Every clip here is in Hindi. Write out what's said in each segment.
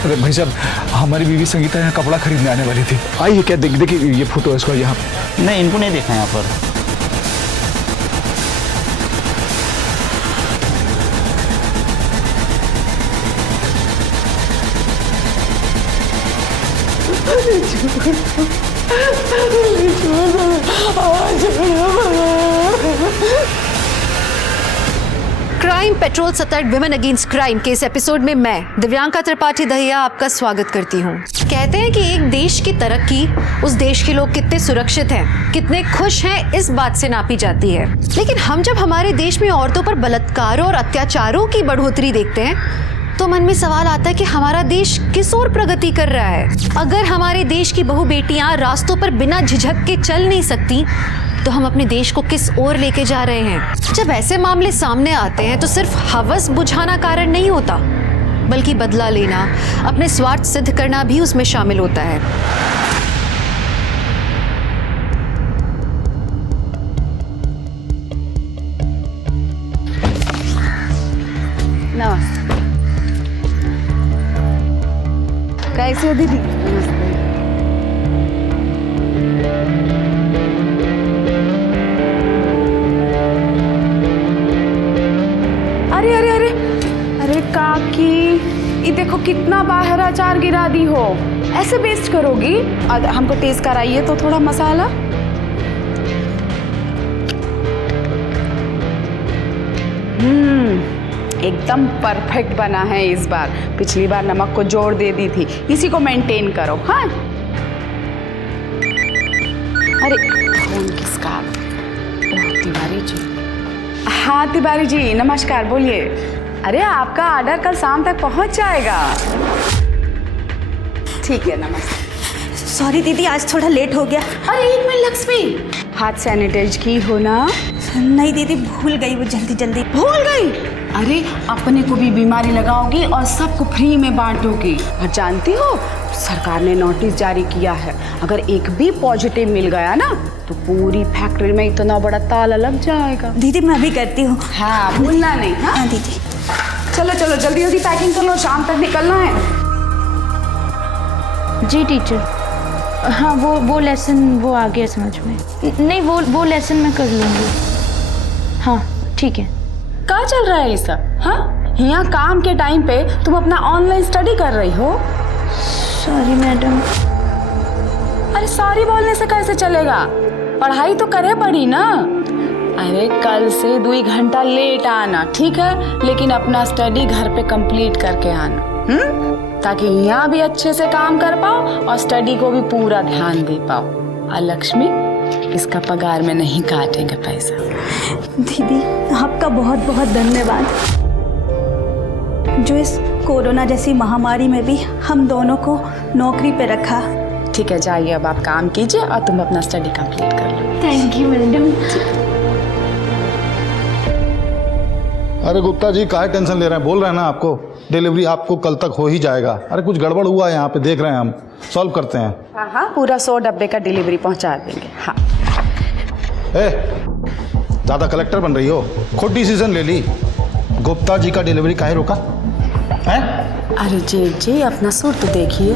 अरे भाई साहब, हमारी बीवी संगीता यहाँ कपड़ा खरीदने आने वाली थी। आइए, क्या देखिए ये फोटो है इसका यहाँ। नहीं, इनको नहीं देखा यहाँ पर। क्राइम पेट्रोल सतर्क विमेन अगेंस्ट क्राइम के इस एपिसोड में मैं दिव्यांका त्रिपाठी दहिया आपका स्वागत करती हूँ। कहते हैं कि एक देश की तरक्की उस देश के लोग कितने सुरक्षित हैं, कितने खुश हैं, इस बात से नापी जाती है। लेकिन हम जब हमारे देश में औरतों पर बलात्कारों और अत्याचारों की बढ़ोतरी देखते हैं तो मन में सवाल आता है कि हमारा देश किस ओर प्रगति कर रहा है। अगर हमारे देश की बहू बेटियां रास्तों पर बिना झिझक के चल नहीं सकती तो हम अपने देश को किस ओर लेके जा रहे हैं। जब ऐसे मामले सामने आते हैं तो सिर्फ हवस बुझाना कारण नहीं होता, बल्कि बदला लेना, अपने स्वार्थ सिद्ध करना भी उसमें शामिल होता है। नमस्ते। कैसे हो दीदी? नमस्ते। अरे अरे अरे अरे काकी, ये देखो कितना बाहर अचार गिरा दी हो। ऐसे वेस्ट करोगी? हमको टेस्ट कराइए तो थोड़ा मसाला। एकदम परफेक्ट बना है इस बार। पिछली बार नमक को जोड़ दे दी थी, इसी को मेंटेन करो। हाँ, अरे फोन किसका? तिवारी जी। हाँ तिवारी जी, नमस्कार, बोलिए। अरे आपका ऑर्डर कल शाम तक पहुंच जाएगा। ठीक है, नमस्ते। सॉरी दीदी, आज थोड़ा लेट हो गया। अरे एक मिनट लक्ष्मी, हाथ सैनिटाइज की हो ना? नहीं दीदी, भूल गई, वो जल्दी जल्दी भूल गई। अरे अपने को भी बीमारी लगाओगी और सबको फ्री में बांटोगी। और जानती हो, सरकार ने नोटिस जारी किया है, अगर एक भी पॉजिटिव मिल गया ना तो पूरी फैक्ट्री में इतना बड़ा ताला लग जाएगा। दीदी मैं अभी करती हूँ। हाँ, भूलना नहीं। हाँ दीदी। चलो चलो जल्दी जल्दी पैकिंग कर लो, शाम तक निकलना है। जी टीचर। हाँ, वो लेसन वो आ गया समझ में। नहीं, वो लेसन मैं कर लूँगी। हाँ ठीक है। क्या चल रहा है ये सब? हाँ, यहाँ काम के टाइम पे तुम अपना ऑनलाइन स्टडी कर रही हो। Sorry madam. अरे सॉरी बोलने से कैसे चलेगा? पढ़ाई तो करे पड़ी ना। अरे कल से 2 घंटा लेट आना, ठीक है? लेकिन अपना स्टडी घर पे कंप्लीट करके आना, ताकि यहाँ भी अच्छे से काम कर पाओ और स्टडी को भी पूरा ध्यान दे पाओ। और लक्ष्मी, इसका पगार में नहीं काटेंगे पैसा। दीदी आपका बहुत बहुत धन्यवाद, जो इस कोरोना जैसी महामारी में भी हम दोनों को नौकरी पे रखा। ठीक है, जाइए अब आप काम कीजिए और तुम अपना स्टडी कंप्लीट कर लो। Thank you madam. अरे गुप्ता जी, काहे टेंशन ले रहे हैं? बोल रहे हैं ना आपको, डिलीवरी आपको कल तक हो ही जाएगा। अरे कुछ गड़बड़ हुआ है यहाँ पे, देख रहे हैं हम, सॉल्व करते हैं। हाँ हाँ, पूरा 100 डब्बे का डिलीवरी पहुँचा देंगे। हाँ। ज़्यादा कलेक्टर बन रही हो, खुद डिसीजन ले ली। गुप्ता जी का डिलीवरी काहे रोका है? अरे जी अपना सुर तो देखिए।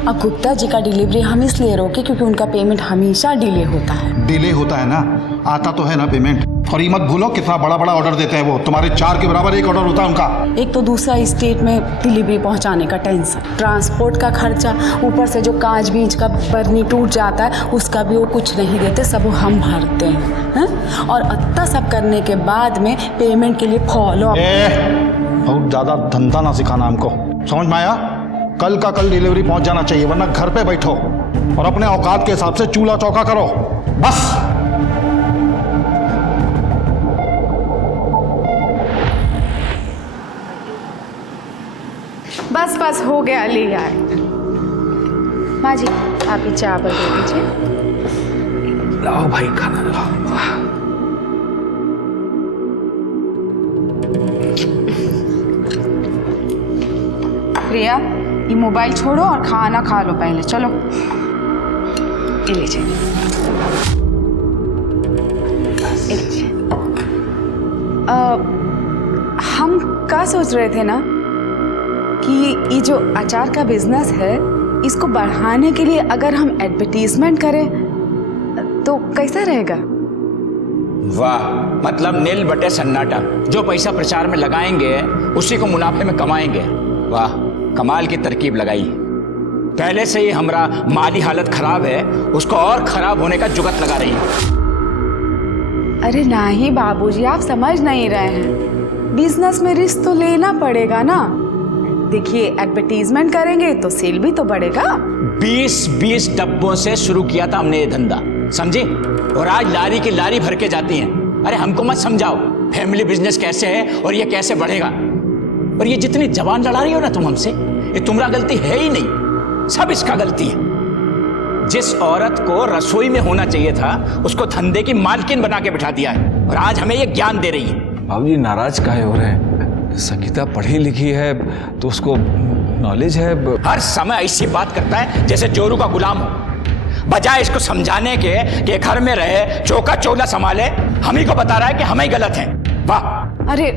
अब गुप्ता जी का डिलीवरी हम इसलिए रोके क्योंकि उनका पेमेंट हमेशा डिले होता है। डिले होता है ना, आता तो है ना पेमेंट। और ये मत भूलो कितना बड़ा बड़ा ऑर्डर देते हैं वो, तुम्हारे 4 के बराबर एक ऑर्डर होता है उनका। एक तो दूसरा स्टेट में डिलीवरी पहुंचाने का टेंशन, ट्रांसपोर्ट का खर्चा, ऊपर से जो कांच बीच का बर्नी टूट जाता है उसका भी वो कुछ नहीं देते, सब वो हम भरते हैं। और इतना सब करने के बाद में पेमेंट के लिए फॉलो। बहुत ज़्यादा धंधा ना सिखाना हमको, समझ में आया? कल का कल डिलीवरी पहुंच जाना चाहिए, वरना घर पे बैठो और अपने औकात के हिसाब से चूल्हा चौका करो, बस। बस बस हो गया, ले आए। माँ जी आप ही चावल दे दीजिए। लाओ भाई, खाना लाओ। प्रिया, ये मोबाइल छोड़ो और खाना खा लो पहले, चलो। ये लीजिए। हम क्या सोच रहे थे ना, कि ये जो अचार का बिजनेस है इसको बढ़ाने के लिए अगर हम एडवर्टीजमेंट करें तो कैसा रहेगा? वाह, मतलब नील बटे सन्नाटा। जो पैसा प्रचार में लगाएंगे उसी को मुनाफे में कमाएंगे। वाह, कमाल की तरकीब लगाई। पहले से ही हमारा माली हालत खराब है, उसको और खराब होने का जुगत लगा रही है। अरे नहीं बाबूजी, आप समझ नहीं रहे हैं। बिजनेस में रिस्क तो लेना पड़ेगा ना। देखिए, एडवर्टीजमेंट करेंगे तो सेल भी तो बढ़ेगा। 20 डब्बों से शुरू किया था हमने ये धंधा, समझे? और आज लारी की लारी भर के जाती हैं। अरे हमको मत समझाओ फैमिली बिजनेस कैसे है और ये कैसे बढ़ेगा। और ये जितनी जबान लड़ा रही हो ना तुम हमसे, ये तुम्हारा गलती है ही नहीं, सब इसका गलती है। जिस औरत को रसोई में होना चाहिए था उसको धंधे की मालकिन बना के बिठा दिया है और आज हमें ये ज्ञान दे रही है। बाबूजी नाराज काहे हो रहे हैं? संगीता पढ़ी लिखी है तो उसको नॉलेज है। हर समय ऐसी बात करता है जैसे जोरू का गुलाम हो। बजाय इसको समझाने के कि घर में रहे, चौका चौला संभाले, हम ही को बता रहा है कि हम ही गलत हैं। वाह! अरे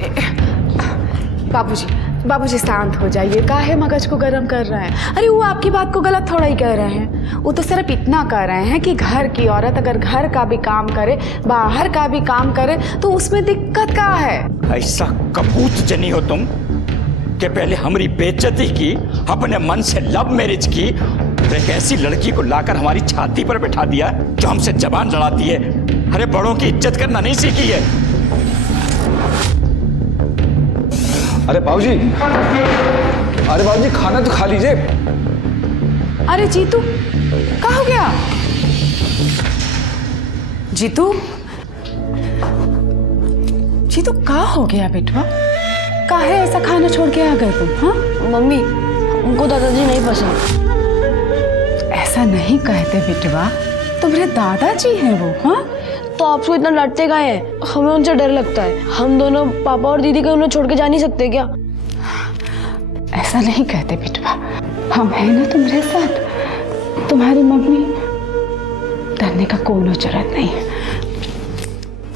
बाबूजी शांत हो जाइए, काहे मगज को गर्म कर रहे हैं? अरे वो आपकी बात को गलत थोड़ा ही कह रहे हैं। वो तो सिर्फ इतना कह रहे हैं कि घर की औरत अगर घर का भी काम करे, बाहर का भी काम करे तो उसमें दिक्कत क्या है? ऐसा कपूत जनी हो तुम कि पहले हमारी बेइज्जती की, अपने मन से लव मैरिज की, एक ऐसी लड़की को लाकर हमारी छाती पर बैठा दिया जो हमसे जबान लड़ाती है। अरे बड़ों की इज्जत करना नहीं सीखी है। अरे बाबूजी, खाना तो खा लीजिए। अरे जीतू, क्या हो गया? जीतू क्या हो गया बेटवा? काहे ऐसा खाना छोड़ के आ गए तुम? हाँ मम्मी, हमको दादाजी नहीं पसंद। ऐसा नहीं कहते बेटवा, तुम्हारे दादाजी हैं वो। हाँ तो आपको इतना डांटते काहे हैं? हमें उनसे डर लगता है। हम दोनों पापा और दीदी को उन्हें छोड़ के जा नहीं सकते क्या? ऐसा नहीं कहते बेटवा, हम हैं ना तुम्हारे साथ। तुम्हारी मम्मी, डरने का कोई जरूरत नहीं है।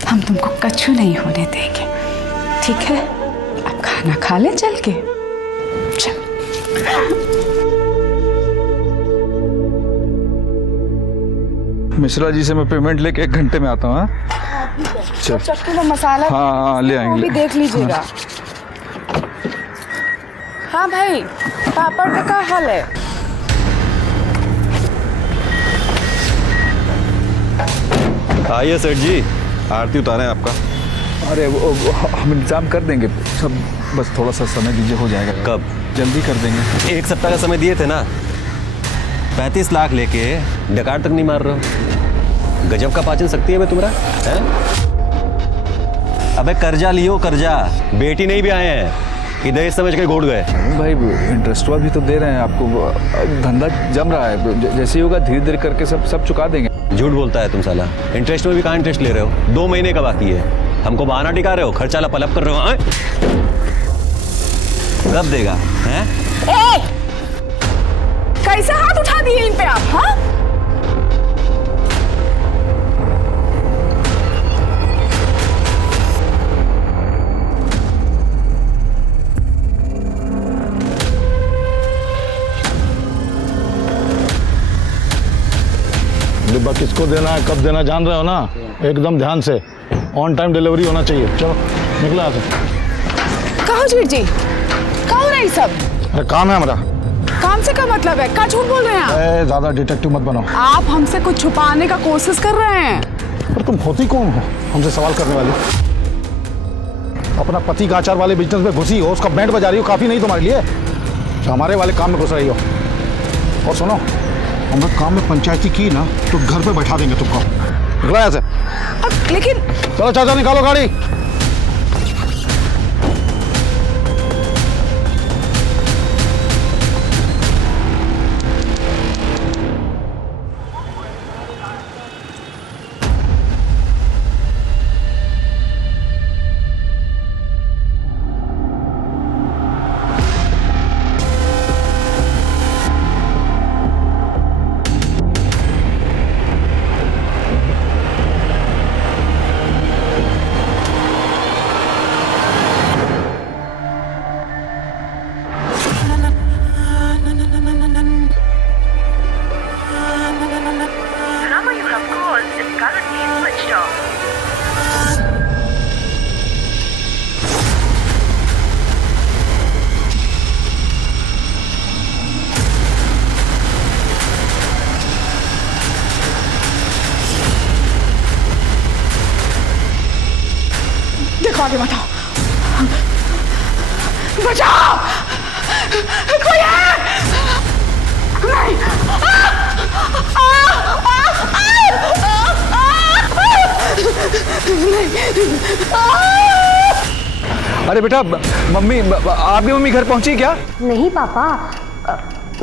हम तुमको कछु नहीं होने देंगे, ठीक है? अब खाना खा ले चल के। चल। मिश्रा जी से मैं पेमेंट लेके 1 घंटे में आता हूँ। चल। चक्की में मसाला हाँ, ले आएंगे। भी देख लीजिएगा। हाँ भाई, पापड़ का क्या हाल है? आइए सेठ जी, आरती उतारें आपका। अरे वो हम इंतजाम कर देंगे सब, बस थोड़ा सा समय दीजिए, हो जाएगा। कब? जल्दी कर देंगे। 1 सप्ताह का समय दिए थे ना। 35 लाख लेके डकार तक नहीं मार रहे हो। गजब का पाचन शक्ति है बे तुम्हारा, है? अबे कर्जा लियो कर्जा, बेटी नहीं भी आए हैं कि दहेज समझ के घोड़ गए। भाई इंटरेस्ट भी तो दे रहे हैं आपको, धंधा जम रहा है, जैसे ही होगा धीरे धीरे करके सब चुका देंगे। झूठ बोलता है तुम साला। इंटरेस्ट में भी कहाँ इंटरेस्ट ले रहे हो? 2 महीने का बाकी है। हमको बहाना टिका रहे हो, खर्चा लपलप कर रहे हो। कब देगा? हैं? कैसे हाथ उठा दिए इन पे आप? हाँ डिब्बा किसको देना है, कब देना, जान रहे हो ना? एकदम ध्यान से, ऑन टाइम डिलीवरी होना चाहिए। चलो निकलो यहाँ से। कहो जीत जी, क्या हो रहा है सब? अरे काम है हमारा। काम से क्या मतलब है? क्या झूठ बोल रहे हैं आप? ज्यादा डिटेक्टिव मत बनो। आप हमसे कुछ छुपाने का कोशिश कर रहे हैं। पर तुम होती कौन हो हमसे सवाल करने वाली? अपना पति का आचार वाले बिजनेस में घुसी हो, उसका बैंड बजा रही हो, काफी नहीं तुम्हारे लिए जो हमारे वाले काम में घुस रही हो। और सुनो, हम लोग काम में पंचायती की ना तो घर पे बैठा देंगे तुमको। निकलो यहाँ से। अब लेकिन चलो चाचा निकालो गाड़ी। आगे मत आओ। बचाओ, कोई है? नहीं। अरे बेटा, मम्मी, आपकी मम्मी घर पहुंची क्या? नहीं पापा,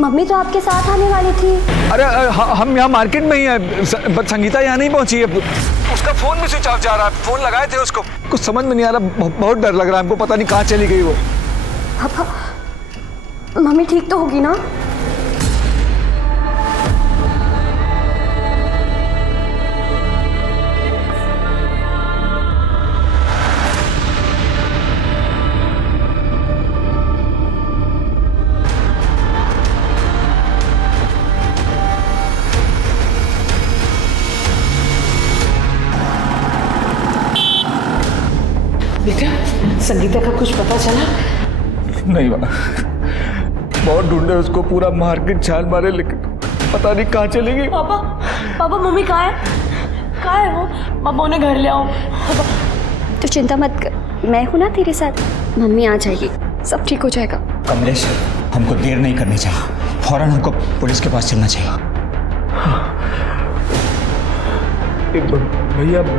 मम्मी तो आपके साथ आने वाली थी। अरे हम यहाँ मार्केट में ही हैं, संगीता यहाँ नहीं पहुंची है। उसका फोन भी स्विच ऑफ जा रहा है। फोन लगाए थे उसको, कुछ समझ में नहीं आ रहा। बहुत डर लग रहा है हमको, पता नहीं कहाँ चली गई वो। पापा, मम्मी ठीक तो होगी ना? बेटा, संगीता का कुछ पता चला? नहीं माँ, बहुत ढूंढे उसको, पूरा मार्केट छान मारे, लेकिन पता नहीं कहाँ चली गई। पापा, पापा मम्मी कहाँ है? कहाँ है वो? पापा उन्हें घर ले आओ। तो चिंता मत कर, मैं हूँ ना तेरे साथ। मम्मी आ जाएगी, सब ठीक हो जाएगा। कमलेश, हमको देर नहीं करनी चाहिए, फौरन हमको पुलिस के पास चलना चाहिए।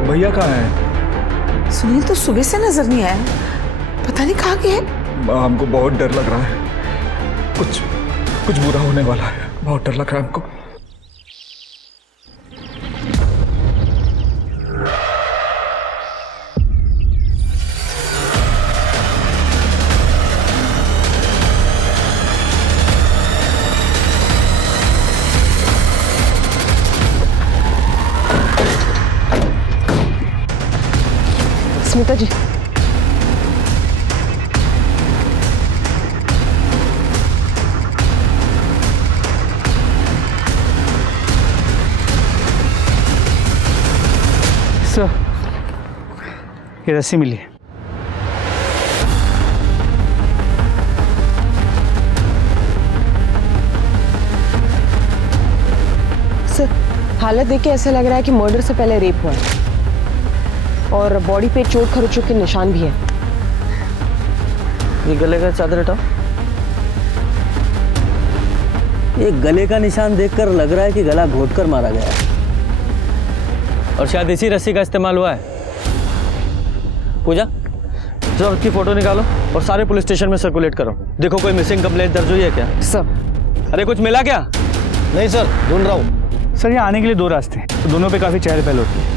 भैया कहाँ है? सुनील तो सुबह से नजर नहीं आया, पता नहीं कहाँ गए। हमको बहुत डर लग रहा है, कुछ बुरा होने वाला है, बहुत डर लग रहा है हमको। स्मिता जी, सर, ये रस्सी मिली है। सर, हालत देख के ऐसा लग रहा है कि मर्डर से पहले रेप हुआ है और बॉडी पे चोट खरोचों के निशान भी है। ये गले का चादर हटाओ। ये गले का निशान देखकर लग रहा है कि गला घोटकर मारा गया है और शायद इसी रस्सी का इस्तेमाल हुआ है। पूजा, जब की फोटो निकालो और सारे पुलिस स्टेशन में सर्कुलेट करो। देखो कोई मिसिंग कंप्लेंट दर्ज हुई है क्या? सर, अरे कुछ मिला क्या? नहीं सर, ढूंढ रहा हूँ। सर, यहाँ आने के लिए 2 रास्ते हैं, तो दोनों पे काफ़ी चहल पहल होती है।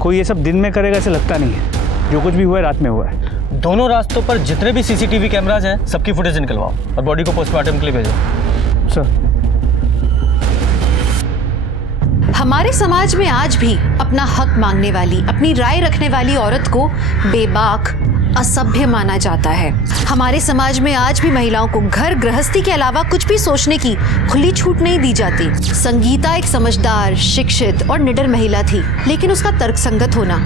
कोई ये सब दिन में करेगा ऐसे लगता नहीं है। जो कुछ भी हुआ है रात में हुआ है। दोनों रास्तों पर जितने भी सीसीटीवी कैमराज हैं सबकी फुटेज निकलवाओ और बॉडी को पोस्टमार्टम के लिए भेजो। सर, हमारे समाज में आज भी अपना हक मांगने वाली, अपनी राय रखने वाली औरत को बेबाक, असभ्य माना जाता है। हमारे समाज में आज भी महिलाओं को घर गृहस्थी के अलावा कुछ भी सोचने की खुली छूट नहीं दी जाती। संगीता एक समझदार, शिक्षित और निडर महिला थी, लेकिन उसका तर्कसंगत होना,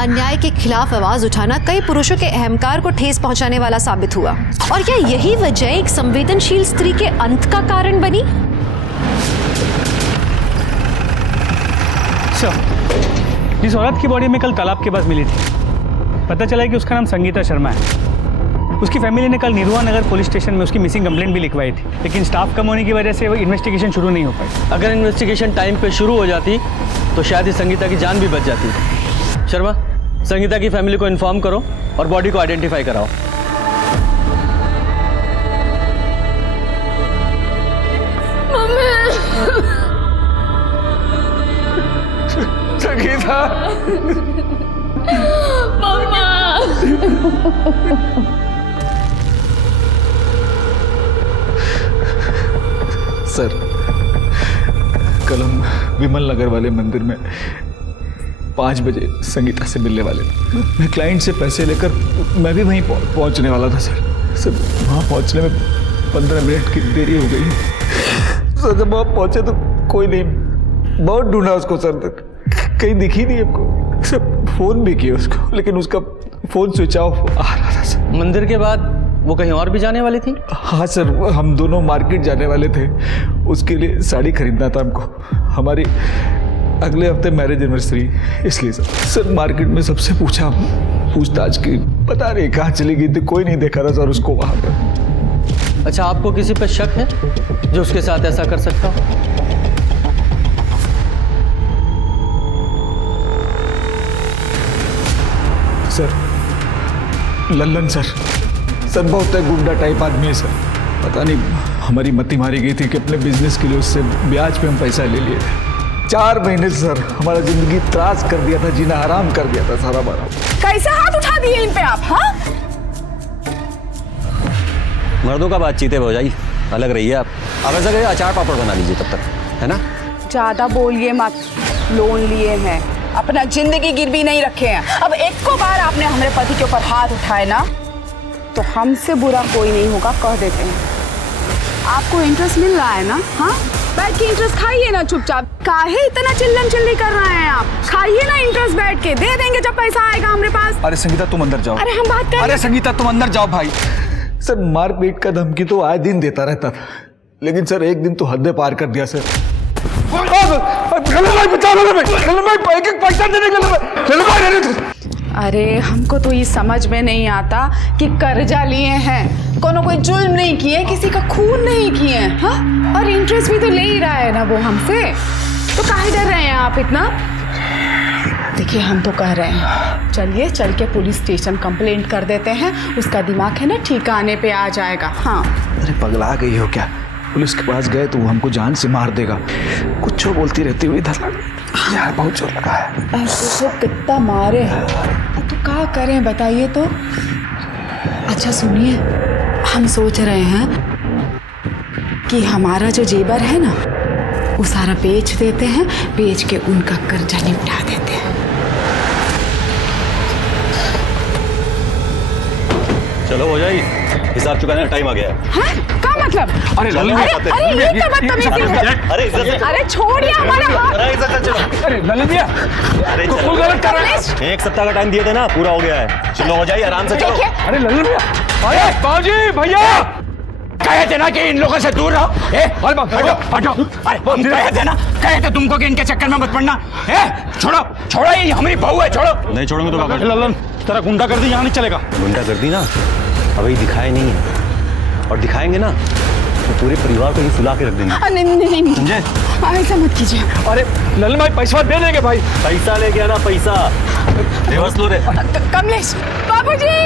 अन्याय के खिलाफ आवाज उठाना कई पुरुषों के अहंकार को ठेस पहुंचाने वाला साबित हुआ। और क्या यही वजह एक संवेदनशील स्त्री के अंत का कारण बनी? इस औरत की बॉडी में कल तालाब के पास मिली थी। पता चला है कि उसका नाम संगीता शर्मा है। उसकी फैमिली ने कल निरुआ नगर पुलिस स्टेशन में उसकी मिसिंग कंप्लेंट भी लिखवाई थी, लेकिन स्टाफ कम होने की वजह से वो इन्वेस्टिगेशन शुरू नहीं हो पाई। अगर इन्वेस्टिगेशन टाइम पे शुरू हो जाती तो शायद ही संगीता की जान भी बच जाती। शर्मा, संगीता की फैमिली को इन्फॉर्म करो और बॉडी को आइडेंटिफाई कराओ। संगीता, सर, कल हम विमल नगर वाले मंदिर में 5 बजे संगीता से मिलने वाले थे। मैं क्लाइंट से पैसे लेकर मैं भी वहीं पहुंचने वाला था सर। वहाँ पहुंचने में 15 मिनट की देरी हो गई। सर, जब वहाँ पहुंचे तो कोई नहीं, बहुत ढूंढा उसको सर, कहीं दिखी नहीं हमको। सब फोन भी किया उसको, लेकिन उसका फोन स्विच ऑफ आ रहा था सर। मंदिर के बाद वो कहीं और भी जाने वाली थी? हाँ सर, हम दोनों मार्केट जाने वाले थे, उसके लिए साड़ी खरीदना था हमको। हमारी अगले हफ्ते मैरिज एनिवर्सरी, इसलिए सर मार्केट में सबसे पूछा पूछताछ की, पता नहीं कहाँ चली गई थी, कोई नहीं देखा था सर उसको वहां पर। अच्छा, आपको किसी पे शक है जो उसके साथ ऐसा कर सकता हो? सर लल्लन सर बहुत गुंडा टाइप आदमी है सर। पता नहीं हमारी मती मारी गई थी कि अपने बिजनेस के लिए उससे ब्याज पे हम पैसा ले लिए थे। 4 महीने से सर हमारा जिंदगी त्रास कर दिया था, जीना हराम कर दिया था सारा हमारा। कैसे हाथ उठा दिए इन पे आप? हाँ, मर्दों का बातचीत है भौजाई, अलग रहिए आप। अब ऐसा करिए अचार पापड़ बना लीजिए तब तक, है ना? ज्यादा बोलिए मत। लोन लिए हैं, अपना जिंदगी गिरवी नहीं रखे हैं। अब एक को बार आपने हमारे पति के ऊपर हाथ उठाए ना, तो हमसे बुरा कोई नहीं होगा, कह देते हैं। आपको इंटरेस्ट मिल रहा है ना? हाँ, बैठ के इंटरेस्ट खाइए ना चुपचाप। काहे इतना चिल्लम चिल्ली कर रहे हैं आप? खाइए ना इंटरेस्ट बैठ के, दे देंगे जब पैसा आएगा हमारे पास। अरे संगीता तुम अंदर जाओ। अरे हम बात कर। अरे संगीता तुम अंदर जाओ भाई। सर मारपीट का धमकी तो आए दिन देता रहता था, लेकिन सर एक दिन तो हद पार कर दिया सर। अरे हमको तो ये समझ में नहीं आता कि कर्जा लिए हैं, कोई जुल्म नहीं किए, किसी का खून नहीं किए, हाँ? और इंटरेस्ट भी तो ले ही रहा है ना वो हमसे, तो काहे डर रहे हैं आप इतना? देखिए हम तो कह रहे हैं, चलिए चल के पुलिस स्टेशन कंप्लेंट कर देते हैं, उसका दिमाग है ना ठिकाने पे आ जाएगा। हाँ। अरे पगला गई हो क्या? पुलिस के पास गए तो वो हमको जान से मार देगा। कुछ बोलती रहती हुई इधर यार बहुत जोर लगा है। तो कितना मारे हैं, तो क्या करें बताइए तो? अच्छा सुनिए, हम सोच रहे हैं कि हमारा जो जेवर है ना वो सारा बेच देते हैं, बेच के उनका कर्जा निपटा देते हैं। चलो हो जाए, हिसाब चुकाने का टाइम आ गया है। हाँ? क्या मतलब? अरे अरे ये क्या बदतमीजी है? अरे छोड़िए हमारा हाथ। अरे ललन भैया, अरे तू गलत कर रहा है। 1 सप्ताह का टाइम दिए थे ना, पूरा हो गया है। चलो हो जाइए, आराम से चलो। अरे ललन भैया, अरे बाबूजी भैया कहे थे ना कि इन लोगों से दूर रहो। हटो। अरे हम कहे थे तुमको कि इनके चक्कर में मत पड़ना। छोड़ो, ये हमारी बहू है, छोड़ो। नहीं छोड़ोगे तो क्या? ललन तेरा गुंडा कर दी, यहाँ नहीं चलेगा। गुंडा कर दी ना, अभी दिखाए नहीं है, और दिखाएंगे ना तो पूरे परिवार को ही सुला के रख देंगे। नहीं समझे? ऐसा मत कीजिए। अरे ललन भाई पैसा दे देंगे भाई। पैसा लेके आना, पैसा रिवर्स लो रे। कमलेश बाबूजी,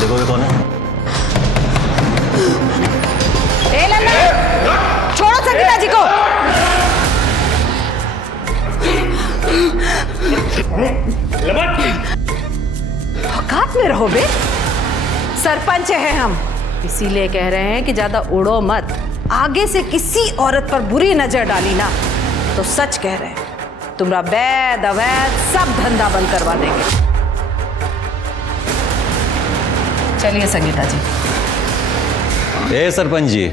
देखोगे कौन है? छोड़ो संगीता जी को। औकात में रहो बे। सरपंच है हम, इसीलिए कह रहे हैं कि ज्यादा उड़ो मत। आगे से किसी औरत पर बुरी नजर डाली ना तो सच कह रहे हैं, तुम्हारा वैध अवैध सब धंधा बंद करवा देंगे। चलिए संगीता जी। ए सरपंच जी,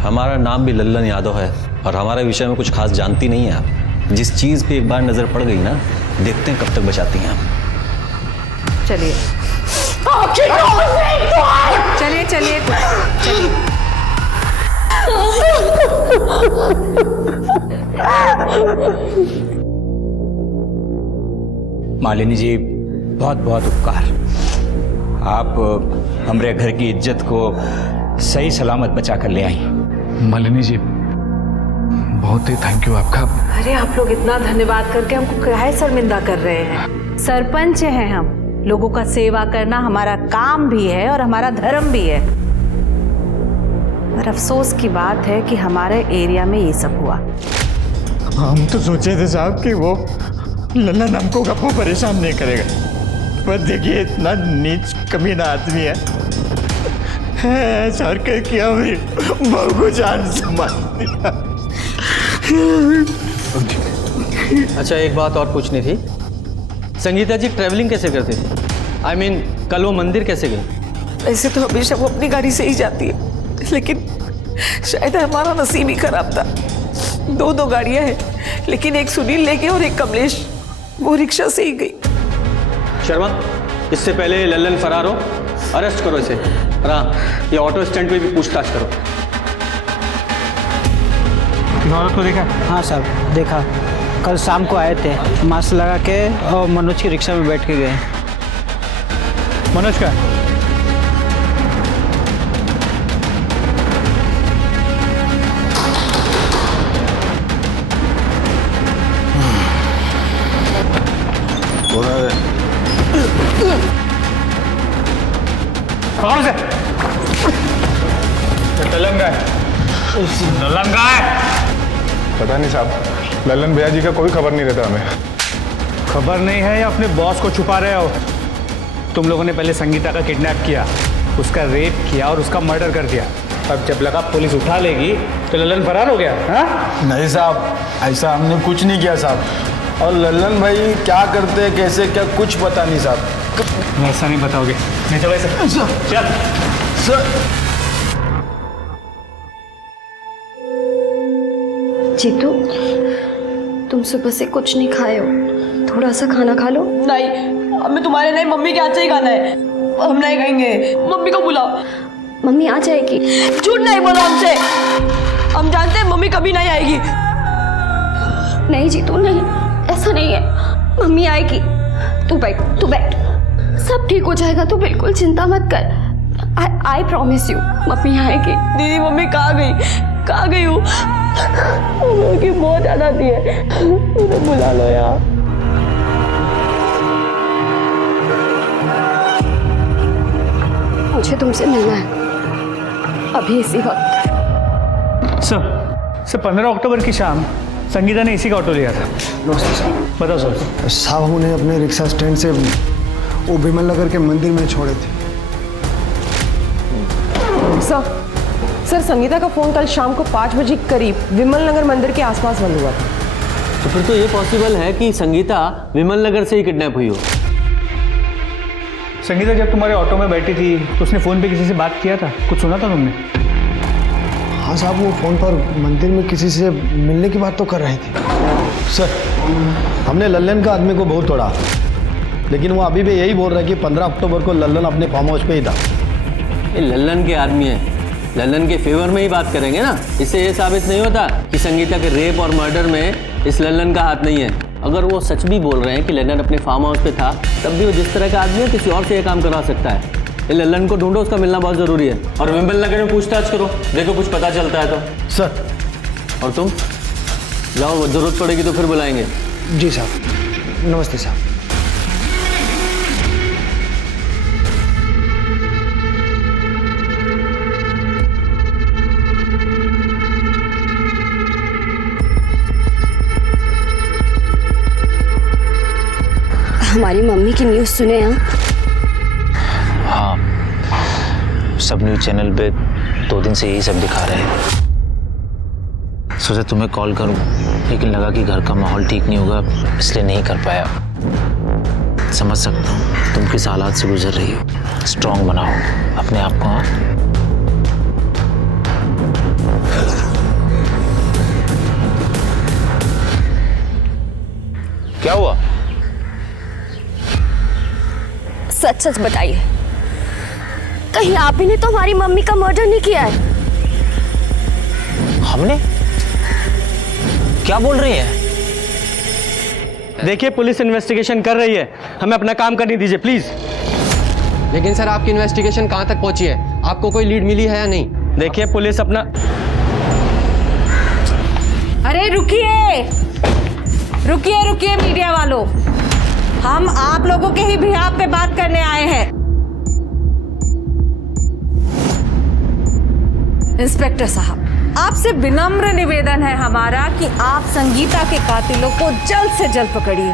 हमारा नाम भी लल्लन यादव है और हमारे विषय में कुछ खास जानती नहीं है आप। जिस चीज पे एक बार नजर पड़ गई ना, देखते हैं कब तक बचाती हैं आप। चलिए चलिए चलिए चलिए। मालिनी जी, बहुत बहुत उपकार। आप हमारे घर की इज्जत को सही सलामत बचा कर ले आई। मालिनी जी बहुत ही थैंक यू आपका। अरे आप लोग इतना धन्यवाद करके हमको काहे शर्मिंदा कर रहे हैं? सरपंच हैं हम, लोगों का सेवा करना हमारा काम भी है और हमारा धर्म भी है। पर अफसोस की बात है कि हमारे एरिया में ये सब हुआ। हम तो सोचे थे साहब कि वो लल्लन हमको कभी परेशान नहीं करेगा, पर देखिए इतना नीच कमीना आदमी है, ऐसा करके हमारी बहू को जान से मार दिया। अच्छा, एक बात और पूछनी थी। संगीता जी ट्रैवलिंग कैसे करती थी? I mean, कल वो मंदिर कैसे गई? ऐसे तो हमेशा वो अपनी गाड़ी से ही जाती है, लेकिन शायद हमारा नसीब ही खराब था। 2 गाड़ियां हैं, लेकिन एक सुनील लेके और एक कमलेश वो रिक्शा से ही गई। शर्मा, इससे पहले लल्लन फरार हो, अरेस्ट करो इसे। हाँ, ये ऑटो स्टैंड पे भी पूछताछ करो। इस औरत को देखा? हाँ साहब देखा, कल शाम को आए थे मास्क लगा के और मनोज की रिक्शा में बैठ के गए। मनोज का? कौन से? लल्लन है। लल्लन कहाँ है? पता नहीं साहब, लल्लन भैया जी का कोई खबर नहीं रहता हमें। खबर नहीं है या अपने बॉस को छुपा रहे हो? तुम लोगों ने पहले संगीता का किडनैप किया, उसका रेप किया और उसका मर्डर कर दिया। अब जब लगा पुलिस उठा लेगी तो लल्लन फरार हो गया। हाँ? नहीं साहब, ऐसा हमने कुछ नहीं किया साहब। और लल्लन भाई क्या करते हैं, कैसे क्या, कुछ पता नहीं साहब। ऐसा नहीं बताओगे? नहीं चलो ऐसा चल सर। जीतू, तुम सुबह से कुछ नहीं खाए हो, थोड़ा सा खाना खा लो। नहीं, हमें तुम्हारे नहीं, मम्मी के हाथ से ही खाना है। हम नहीं खाएंगे, मम्मी को बुलाओ। मम्मी आ जाएगी। झूठ नहीं बोलो हमसे, हम जानते हैं मम्मी कभी नहीं आएगी। नहीं जीतू नहीं, ऐसा नहीं है, मम्मी आएगी। तू बैठ, तू बैठ, सब ठीक हो जाएगा, तू बिल्कुल चिंता मत कर। आई प्रॉमिस यू, मम्मी आएगी। दीदी मम्मी कहाँ गई हूँ? उनकी बहुत याद आती है, उन्हें बुला लो यार। मुझे तुमसे मिलना है अभी इसी वक्त। सर 15 अक्टूबर की शाम संगीता ने इसी का ऑटो लिया था। नमस्ते साहब। बताओ सर। साहब उन्हें अपने रिक्शा स्टैंड से वो विमल नगर के मंदिर में छोड़े थे। सर संगीता का फोन कल शाम को 5 बजे करीब विमल नगर मंदिर के आसपास बंद हुआ था। तो फिर तो ये पॉसिबल है कि संगीता विमल नगर से ही किडनैप हुई हो। संगीता जब तुम्हारे ऑटो में बैठी थी तो उसने फ़ोन पे किसी से बात किया था? कुछ सुना था तुमने? हाँ साहब, वो फ़ोन पर मंदिर में किसी से मिलने की बात तो कर रही थी। सर, हमने लल्लन का आदमी को बहुत तोड़ा, लेकिन वो अभी भी यही बोल रहा है कि 15 अक्टूबर को लल्लन अपने फार्म हाउस पे ही था। ये लल्लन के आदमी है, लल्लन के फेवर में ही बात करेंगे ना। इससे ये साबित नहीं होता कि संगीता के रेप और मर्डर में इस लल्लन का हाथ नहीं है। अगर वो सच भी बोल रहे हैं कि लल्लन अपने फार्म हाउस पे था, तब भी वो जिस तरह का आदमी है किसी और से ये काम करवा सकता है। ये लल्लन को ढूंढो, उसका मिलना बहुत ज़रूरी है। और विमल नगर में पूछताछ करो, देखो कुछ पता चलता है तो। सर। और तुम जाओ, जरूरत पड़ेगी तो फिर बुलाएंगे। जी साहब, नमस्ते साहब। हमारी मम्मी की न्यूज़ सुने हैं? हाँ, सब न्यूज़ चैनल पे 2 दिन से यही सब दिखा रहे हैं। सोचा तुम्हें कॉल करूं, लेकिन लगा कि घर का माहौल ठीक नहीं होगा, इसलिए नहीं कर पाया। समझ सकता हूँ तुम किस हालात से गुजर रही हो। स्ट्रांग बनाओ अपने आप को। हाँ, क्या हुआ? सच सच बताइए, कहीं आप ही ने तो हमारी मम्मी का मर्डर नहीं किया है? हमने? क्या बोल रही हैं? देखिए, पुलिस इन्वेस्टिगेशन कर रही है, हमें अपना काम करने दीजिए प्लीज। लेकिन सर, आपकी इन्वेस्टिगेशन कहाँ तक पहुंची है? आपको कोई लीड मिली है या नहीं? देखिए, पुलिस अपना। अरे रुकिए रुकिए रुकिए मीडिया वालों, हम आप लोगों के ही बिहाफ पे बात करने आए हैं। इंस्पेक्टर साहब, आपसे विनम्र निवेदन है हमारा कि आप संगीता के कातिलों को जल्द से जल्द पकड़िए।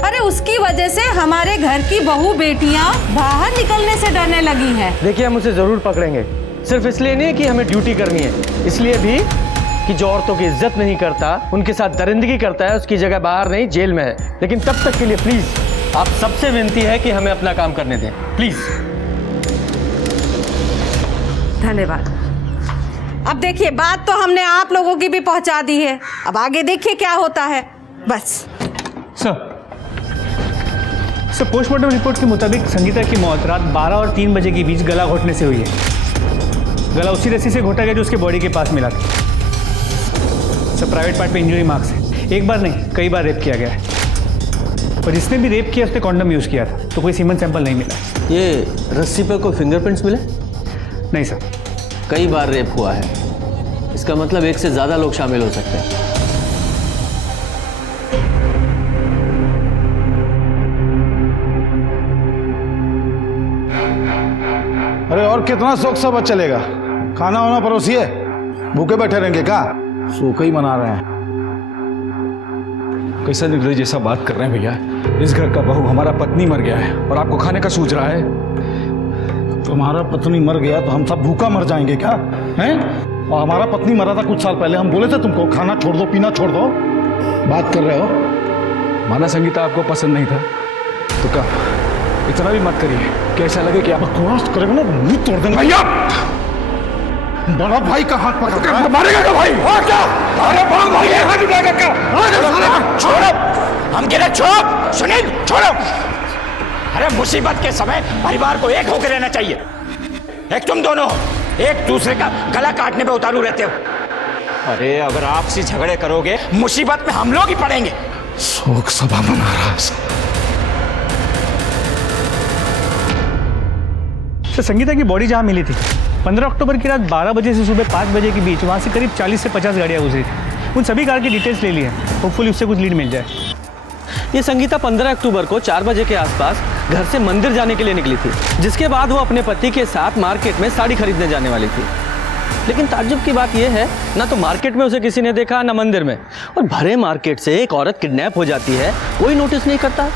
अरे उसकी वजह से हमारे घर की बहू बेटियां बाहर निकलने से डरने लगी हैं। देखिए, हम उसे जरूर पकड़ेंगे, सिर्फ इसलिए नहीं कि हमें ड्यूटी करनी है, इसलिए भी कि जो औरतों की इज्जत नहीं करता, उनके साथ दरिंदगी करता है, उसकी जगह बाहर नहीं जेल में है। लेकिन तब तक के लिए प्लीज आप सबसे विनती है कि हमें अपना काम करने दें, प्लीज। धन्यवाद। अब देखिए, बात तो हमने आप लोगों की भी पहुंचा दी है, अब आगे देखिए क्या होता है। बस सर, पोस्टमार्टम रिपोर्ट के मुताबिक संगीता की मौत रात 12 और 3 बजे के बीच गला घोटने से हुई है। गला उसी रस्सी से घोटा गया जो उसके बॉडी के पास मिला था। सब प्राइवेट पार्ट पे इंजरी मार्क्स है। एक बार नहीं, कई बार रेप किया गया है। और जिसने भी रेप किया उसने कॉन्डम यूज़ किया था, तो कोई सीमन सैंपल नहीं मिला। ये रस्सी पर कोई फिंगरप्रिंट्स मिले? नहीं सर। कई बार रेप हुआ है, इसका मतलब एक से ज़्यादा लोग शामिल हो सकते हैं। अरे और कितना शौक सब चलेगा? खाना वाना परोसिए, भूखे बैठे रहेंगे क्या? सूखा ही मना रहे हैं। कैसा निर्दयी जैसा बात कर रहे हैं भैया। इस घर का बहू हमारा पत्नी मर गया है और आपको खाने का सूझ रहा है। तुम्हारा पत्नी मर गया तो हम सब भूखा मर जाएंगे क्या? हैं? और हमारा पत्नी मरा था कुछ साल पहले, हम बोले थे तुमको खाना छोड़ दो, पीना छोड़ दो। बात कर रहे हो? माना संगीता आपको पसंद नहीं था तो क्या, इतना भी मत करिए कि ऐसा लगे कि आप बकवास करेंगे ना मुंह तोड़ देंगे। भैया बड़ा भाई का हाथ पकड़ के मारेगा क्या भाई? और क्या? अरे बड़ा भाई है, हाथ उठाएगा क्या? छोड़ो, हम गिरे, छोड़ो सुनील, छोड़ो। अरे मुसीबत के समय परिवार को एक होकर रहना चाहिए। एक तुम दोनों एक दूसरे का गला काटने पे उतारू रहते हो। अरे अगर आपसी झगड़े करोगे मुसीबत में हम लोग ही पड़ेंगे। शोक सभा मना रहा है। तो संगीता की बॉडी जहाँ मिली थी 15 अक्टूबर की रात 12 बजे से सुबह 5 बजे के बीच, वहाँ से करीब 40 से 50 गाड़ियाँ गुजरी थी। उन सभी कार की डिटेल्स ले ली है, होपफुली उससे कुछ लीड मिल जाए। ये संगीता 15 अक्टूबर को 4 बजे के आसपास घर से मंदिर जाने के लिए निकली थी, जिसके बाद वो अपने पति के साथ मार्केट में साड़ी खरीदने जाने वाली थी। लेकिन ताज्जुब की बात यह है, ना तो मार्केट में उसे किसी ने देखा, ना मंदिर में। और भरे मार्केट से एक औरत किडनैप हो जाती है, कोई नोटिस नहीं करता,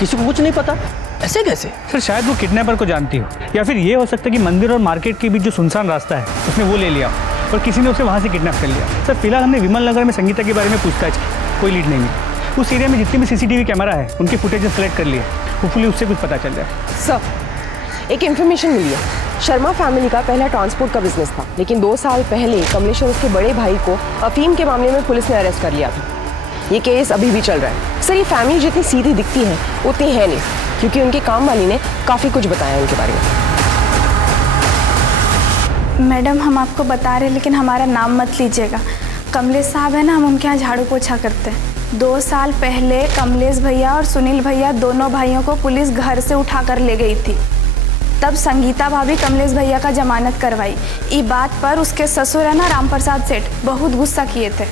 किसी को कुछ नहीं पता। ऐसे कैसे? सर शायद वो किडनैपर को जानती हो, या फिर ये हो सकता है कि मंदिर और मार्केट के बीच जो सुनसान रास्ता है उसने वो ले लिया और किसी ने उसे वहाँ से किडनैप कर लिया। सर फिलहाल हमने विमल नगर में संगीता के बारे में पूछताछ की, कोई लीड नहीं मिली। उस एरिया में जितने भी CCTV कैमरा है उनकी फुटेजेस कलेक्ट कर लिए, होपफुली उससे कुछ पता चल जाए। सर एक इन्फॉर्मेशन मिली है, शर्मा फैमिली का पहला ट्रांसपोर्ट का बिजनेस था, लेकिन 2 साल पहले कमलेश और उसके बड़े भाई को अफीम के मामले में पुलिस ने अरेस्ट कर लिया था। ये केस अभी भी चल रहा है। सर ये फैमिली जितनी सीधी दिखती है उतनी है नहीं, क्योंकि उनके काम वाली ने काफ़ी कुछ बताया उनके बारे में। मैडम हम आपको बता रहे हैं, लेकिन हमारा नाम मत लीजिएगा। कमलेश साहब है ना, हम उनके यहाँ झाड़ू पोछा करते हैं। 2 साल पहले कमलेश भैया और सुनील भैया दोनों भाइयों को पुलिस घर से उठा कर ले गई थी। तब संगीता भाभी कमलेश भैया का जमानत करवाई। ये बात पर उसके ससुर है ना राम प्रसाद सेठ बहुत गुस्सा किए थे।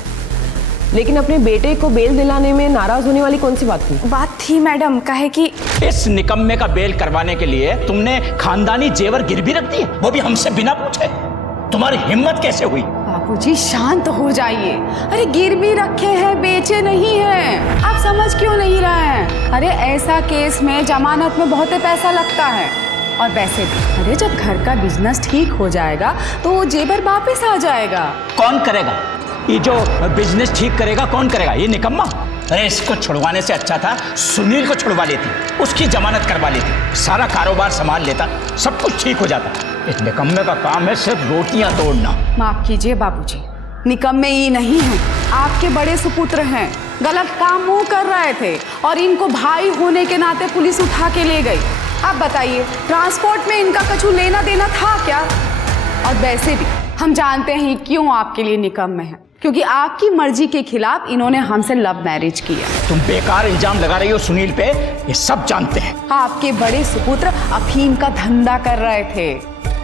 लेकिन अपने बेटे को बेल दिलाने में नाराज होने वाली कौन सी बात थी? बात थी मैडम, कहे कि इस निकम्मे का बेल करवाने के लिए तुमने खानदानी जेवर गिरवी रख दिए, वो भी हमसे बिना पूछे। तुम्हारी हिम्मत कैसे हुई? बाबूजी शांत हो जाइए। अरे गिरवी रखे हैं, बेचे नहीं हैं। आप समझ क्यों नहीं रहे हैं? अरे ऐसा केस में जमानत में बहुत पैसा लगता है। और वैसे भी अरे जब घर का बिजनेस ठीक हो जाएगा तो वो जेवर वापस आ जाएगा। कौन करेगा ये जो बिजनेस ठीक करेगा? कौन करेगा? ये निकम्मा। अरे इसको छुड़वाने से अच्छा था सुनील को छुड़वा लेती, उसकी जमानत करवा लेती, सारा कारोबार संभाल लेता, सब कुछ ठीक हो जाता। इस निकम्मे का काम है सिर्फ रोटियां तोड़ना। माफ कीजिए बाबूजी, निकम्मे ये नहीं हैं, आपके बड़े सुपुत्र हैं। गलत काम वो कर रहे थे और इनको भाई होने के नाते पुलिस उठा के ले गई। आप बताइए ट्रांसपोर्ट में इनका कछु लेना देना था क्या? और वैसे भी हम जानते हैं क्यों आपके लिए निकम्मे हैं, क्योंकि आपकी मर्जी के खिलाफ इन्होंने हमसे लव मैरिज किया। तुम बेकार इल्जाम लगा रही हो सुनील पे, ये सब जानते हैं। आपके बड़े सुपुत्र अफीम का धंधा कर रहे थे,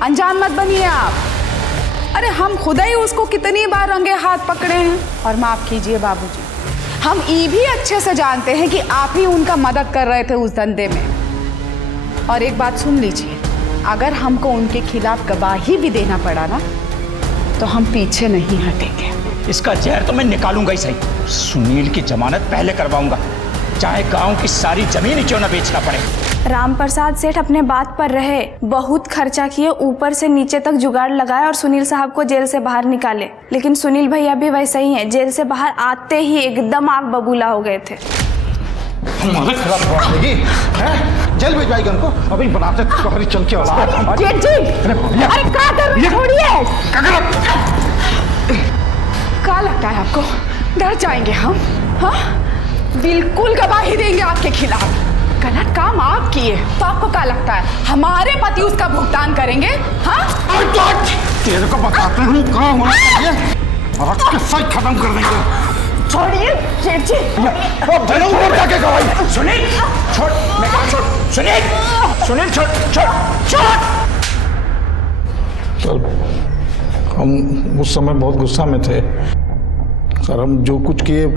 अनजान मत बनिए आप। अरे हम खुदा ही उसको कितनी बार रंगे हाथ पकड़े हैं। और माफ कीजिए बाबूजी, हम ये भी अच्छे से जानते हैं कि आप ही उनका मदद कर रहे थे उस धंधे में। और एक बात सुन लीजिए, अगर हमको उनके खिलाफ गवाही भी देना पड़ा ना तो हम पीछे नहीं हटेंगे। इसका जहर तो मैं निकालूंगा ही सही। सुनील की जमानत पहले करवाऊंगा, चाहे गांव की सारी जमीन ही क्यों ना बेचना पड़े। राम प्रसाद सेठ अपने बात पर रहे, बहुत खर्चा किए, ऊपर से नीचे तक जुगाड़ लगाए और सुनील साहब को जेल से बाहर निकाले। लेकिन सुनील भैया भी वैसे ही हैं, जेल से बाहर आते ही एकदम आग बबूला हो गए थे। हमारे खिलाफ बात लगी है, जेल भिजवाएगी उनको। अभी बनाते तुम्हारी चमकी औलाद। जेठ जी, अरे क्या कर रहे हैं? छोड़िए। क्या लगता है आपको डर जाएंगे हम? हाँ बिल्कुल गवाही देंगे आपके खिलाफ। गलत काम आप किए तो आपको क्या लगता है हमारे पति उसका भुगतान करेंगे? हाँ तेरे को बताते हैं कहाँ होना चाहिए। सच खत्म कर देंगे। छोड़िए सेठ जी। जाके गवाही सुनील छोड़, मैं कहा छोड़, सुनील सुनील छोड़ छोड़ छोड़। सर हम उस समय बहुत गुस्सा में थे सर। हम जो कुछ किए,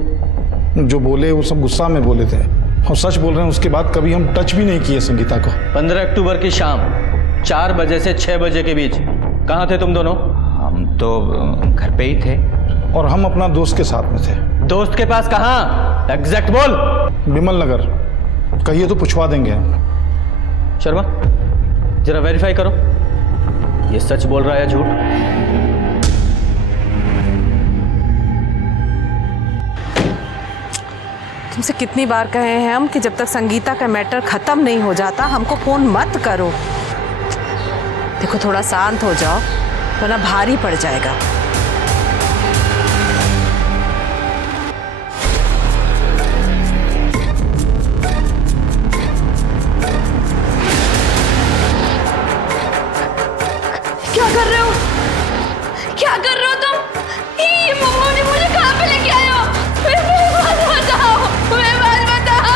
जो बोले, वो सब गुस्सा में बोले थे। हम सच बोल रहे हैं, उसके बाद कभी हम टच भी नहीं किए संगीता को। 15 अक्टूबर की शाम 4 बजे से 6 बजे के बीच कहाँ थे तुम दोनों? हम तो घर पे ही थे। और हम अपना दोस्त के साथ में थे। दोस्त के पास कहाँ? एग्जैक्ट बोल। विमल नगर। कहिए तो पूछवा देंगे। शर्मा जरा वेरीफाई करो, ये सच बोल रहा है या झूठ? तुमसे कितनी बार कहे हैं हम कि जब तक संगीता का मैटर खत्म नहीं हो जाता हमको फोन मत करो। देखो थोड़ा शांत हो जाओ वरना भारी पड़ जाएगा। क्या कर रहे हो? क्या कर रहे हो तुम? ये मम्मा ने मुझे कहाँ पे लेके आए हो? मेरे बात बताओ, मेरे बात बताओ,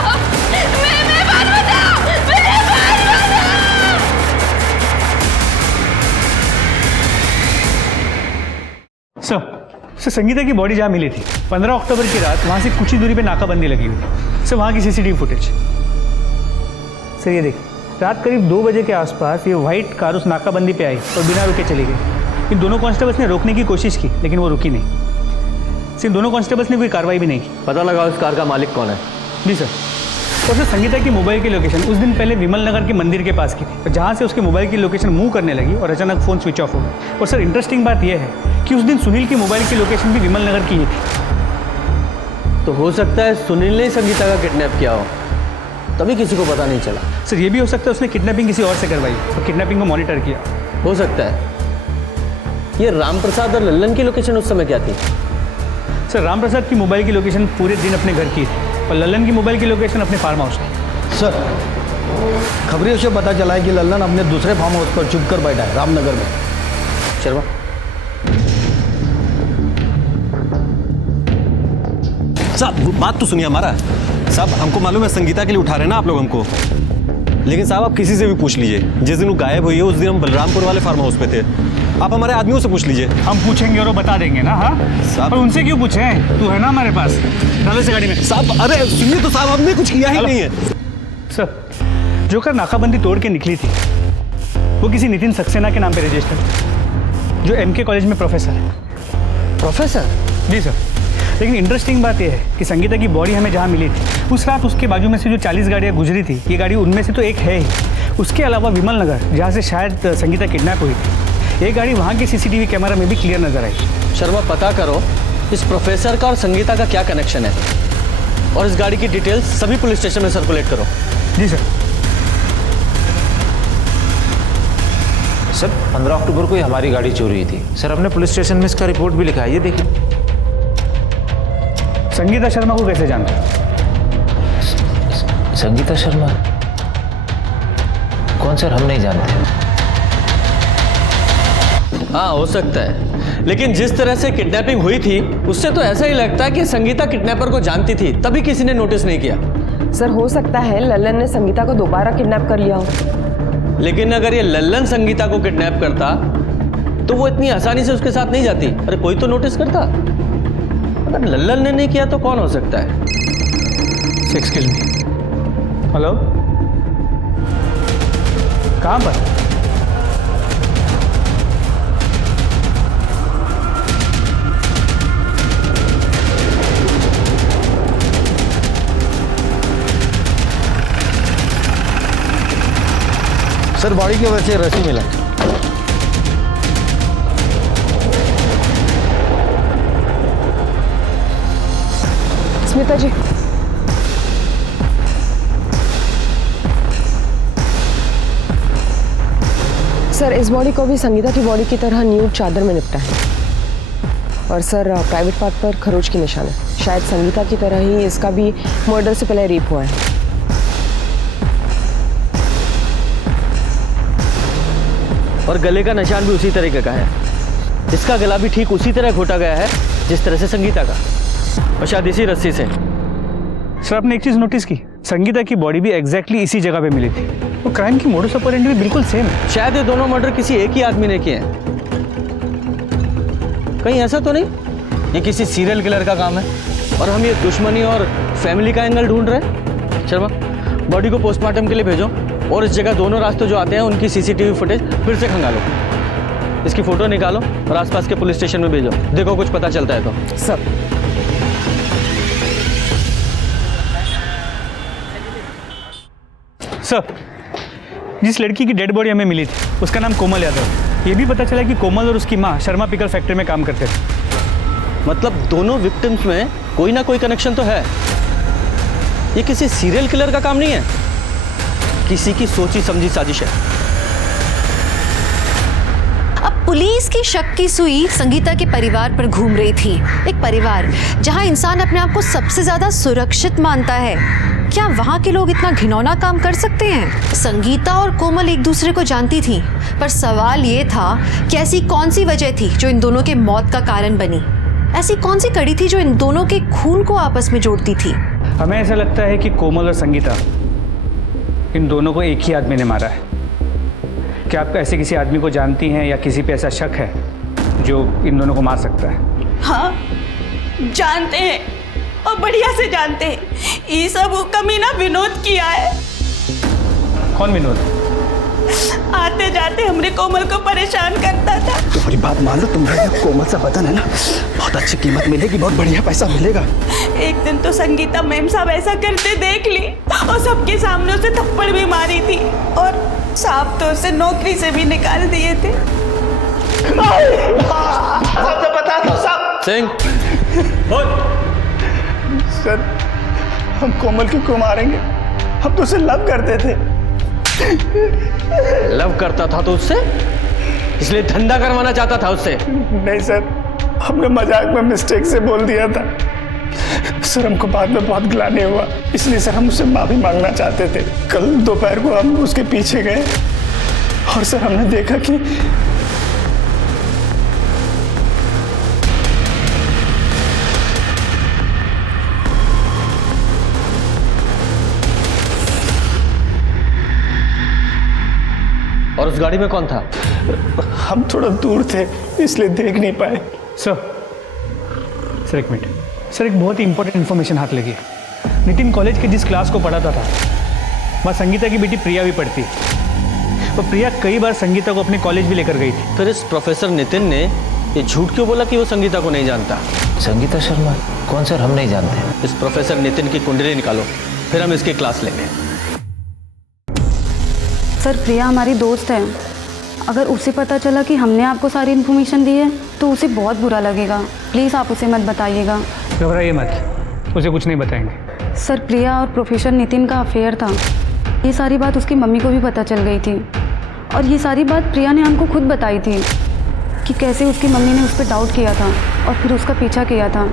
मेरे बात बताओ, मेरे बात बताओ। सर संगीता की बॉडी जहाँ मिली थी 15 अक्टूबर की रात, वहाँ से कुछ ही दूरी पे नाकाबंदी लगी हुई थी। सर वहाँ की सीसीटीवी फुटेज। सर ये देखिए, रात करीब 2 बजे के आसपास ये व्हाइट कार उस नाकाबंदी पे आई और बिना रुके चली गई। इन दोनों कांस्टेबल्स ने रोकने की कोशिश की लेकिन वो रुकी नहीं। सिर्फ दोनों कांस्टेबल्स ने कोई कार्रवाई भी नहीं की। पता लगा उस कार का मालिक कौन है? जी सर। और सर संगीता की मोबाइल की लोकेशन उस दिन पहले विमल नगर के मंदिर के पास की थी, और जहाँ से उसके मोबाइल की लोकेशन मूव करने लगी और अचानक फ़ोन स्विच ऑफ हो गया। और सर इंटरेस्टिंग बात यह है कि उस दिन सुनील की मोबाइल की लोकेशन भी विमल नगर की ही थी। तो हो सकता है सुनील ने ही संगीता का किडनैप किया हो, तभी किसी को पता नहीं चला। सर ये भी हो सकता है उसने किडनैपिंग किसी और से करवाई और किडनैपिंग को मॉनिटर किया। हो सकता है। ये राम प्रसाद और लल्लन की लोकेशन उस समय क्या थी? सर राम प्रसाद की मोबाइल की लोकेशन पूरे दिन अपने घर की थी और लल्लन की मोबाइल की लोकेशन अपने फार्म हाउस की। सर खबरों से पता चला है कि लल्लन अपने दूसरे फार्म हाउस पर चुप कर बैठा है रामनगर में। शर्मा साहब बात तो सुनिए हमारा। साहब हमको मालूम है संगीता के लिए उठा रहे हैं ना आप लोग हमको, लेकिन साहब आप किसी से भी पूछ लीजिए, जिस दिन वो गायब हुई है उस दिन हम बलरामपुर वाले फार्म हाउस पे थे। आप हमारे आदमियों से पूछ लीजिए। हम पूछेंगे और वो बता देंगे ना। हाँ साहब और उनसे क्यों पूछे? तू है ना हमारे पास, डालो इसे गाड़ी में। साहब अरे सुनिए तो साहब, हमने कुछ किया ही नहीं है। सर जो कार नाकाबंदी तोड़ के निकली थी वो किसी नितिन सक्सेना के नाम पे रजिस्टर्ड, जो एमके कॉलेज में प्रोफेसर है। प्रोफेसर? जी सर। लेकिन इंटरेस्टिंग बात यह है कि संगीता की बॉडी हमें जहाँ मिली थी उस रात उसके बाजू में से जो 40 गाड़ियाँ गुजरी थी, ये गाड़ी उनमें से तो एक है ही। उसके अलावा विमल नगर जहाँ से शायद संगीता किडनैप हुई थी, ये गाड़ी वहाँ के सीसीटीवी कैमरा में भी क्लियर नजर आई। शर्मा पता करो इस प्रोफेसर का और संगीता का क्या कनेक्शन है, और इस गाड़ी की डिटेल्स सभी पुलिस स्टेशन में सर्कुलेट करो। जी सर। सर 15 अक्टूबर को ही हमारी गाड़ी चोरी हुई थी। सर हमने पुलिस स्टेशन में इसका रिपोर्ट भी लिखा है, ये देखिए। संगीता शर्मा को कैसे जानते? संगीता शर्मा कौन? सर हम नहीं जानते। हाँ हो सकता है, लेकिन जिस तरह से किडनैपिंग हुई थी उससे तो ऐसा ही लगता है कि संगीता किडनैपर को जानती थी, तभी किसी ने नोटिस नहीं किया। सर हो सकता है लल्लन ने संगीता को दोबारा किडनैप कर लिया हो। लेकिन अगर ये लल्लन संगीता को किडनैप करता तो वो इतनी आसानी से उसके साथ नहीं जाती। अरे कोई तो नोटिस करता। अगर लल्लन ने नहीं किया तो कौन हो सकता है? Excuse me. हेलो, कहाँ पर? सर बॉडी की वजह से रस्सी मिला। स्मिता जी सर इस बॉडी को भी संगीता की बॉडी की तरह न्यूड चादर में निपटा है, और सर प्राइवेट पार्ट पर खरोच के निशान है। शायद संगीता की तरह ही इसका भी मर्डर से पहले रेप हुआ है। और गले का निशान भी उसी तरीके का है। इसका गला भी ठीक उसी तरह घोटा गया है जिस तरह से संगीता का, और शायद इसी रस्सी से। सर आपने एक चीज़ नोटिस की, संगीता की बॉडी भी एग्जैक्टली इसी जगह पे मिली थी। वो क्राइम की मोडस ऑपरेंडी भी बिल्कुल सेम है। शायद ये दोनों मर्डर किसी एक ही आदमी ने किए हैं। कहीं ऐसा तो नहीं ये किसी सीरियल किलर का काम है और हम ये दुश्मनी और फैमिली का एंगल ढूंढ रहे हैं? शर्मा, बॉडी को पोस्टमार्टम के लिए भेजो और इस जगह दोनों रास्ते जो आते हैं उनकी सीसीटीवी फुटेज फिर से खंगालो, इसकी फोटो निकालो और आसपास के पुलिस स्टेशन में भेजो, देखो कुछ पता चलता है तो। सब सर, जिस लड़की की डेड बॉडी हमें मिली थी उसका नाम कोमल यादव। ये भी पता चला कि कोमल और उसकी माँ शर्मा पिकल फैक्ट्री में काम करते थे। मतलब दोनों विक्टिम्स में कोई ना कोई कनेक्शन तो है। ये किसी सीरियल किलर का काम नहीं है, किसी की सोची समझी साजिश है। अब पुलिस की शक की सुई संगीता के परिवार पर घूम रही थी। एक परिवार जहां इंसान अपने आप को सबसे ज्यादा सुरक्षित मानता है, क्या वहां के लोग इतना घिनौना काम कर सकते हैं? संगीता और कोमल एक दूसरे को जानती थी, पर सवाल ये था कि ऐसी कौन सी वजह थी जो इन दोनों के मौत का कारण बनी? ऐसी कौन सी कड़ी थी जो इन दोनों के खून को आपस में जोड़ती थी? हमें ऐसा लगता है कि कोमल और संगीता, इन दोनों को एक ही आदमी ने मारा है। क्या आप ऐसे किसी आदमी को जानती हैं या किसी पे ऐसा शक है जो इन दोनों को मार सकता है? हाँ, जानते हैं और बढ़िया से जानते हैं। ये सब वो कमीना विनोद किया है। कौन विनोद? आते जाते हमरे कोमल को परेशान करता था। तुम्हारी बात मान लो, तुम्हारे कोमल सा बदन है ना, बहुत अच्छी कीमत मिलेगी, बहुत बढ़िया पैसा मिलेगा। एक दिन तो संगीता मैम साहब ऐसा करते देख ली और सबके सामने उसे थप्पड़ भी मारी थी और साहब तो उसे नौकरी से भी निकाल दिए थे। तो बता दो साहब। सिंह, सर, हम कोमल क्यों मारेंगे? हम तो उसे लव करते थे। लव करता था तो उससे, इसलिए धंधा करवाना चाहता था उससे? नहीं सर, हमने मजाक में मिस्टेक से बोल दिया था सर। हमको बाद में बहुत गिलानी हुआ, इसलिए सर हम उससे माफी मांगना चाहते थे। कल दोपहर को हम उसके पीछे गए और सर हमने देखा कि और उस गाड़ी में कौन था? हम थोड़ा दूर थे इसलिए देख नहीं पाए। सर एक मिनट सर, एक बहुत ही इंपॉर्टेंट इन्फॉर्मेशन हाथ लगी है। नितिन कॉलेज के जिस क्लास को पढ़ाता था वहाँ संगीता की बेटी प्रिया भी पढ़ती है और प्रिया कई बार संगीता को अपने कॉलेज भी लेकर गई थी। फिर इस प्रोफेसर नितिन ने ये झूठ क्यों बोला कि वो संगीता को नहीं जानता? संगीता शर्मा कौन सर? हम नहीं जानते। इस प्रोफेसर नितिन की कुंडली निकालो, फिर हम इसकी क्लास लेंगे। सर, प्रिया हमारी दोस्त है। अगर उसे पता चला कि हमने आपको सारी इन्फॉर्मेशन दी है तो उसे बहुत बुरा लगेगा। प्लीज़ आप उसे मत बताइएगा। घबराइए मत, उसे कुछ नहीं बताएंगे। सर, प्रिया और प्रोफेसर नितिन का अफेयर था। ये सारी बात उसकी मम्मी को भी पता चल गई थी और ये सारी बात प्रिया ने हमको खुद बताई थी कि कैसे उसकी मम्मी ने उस पर डाउट किया था और फिर उसका पीछा किया था।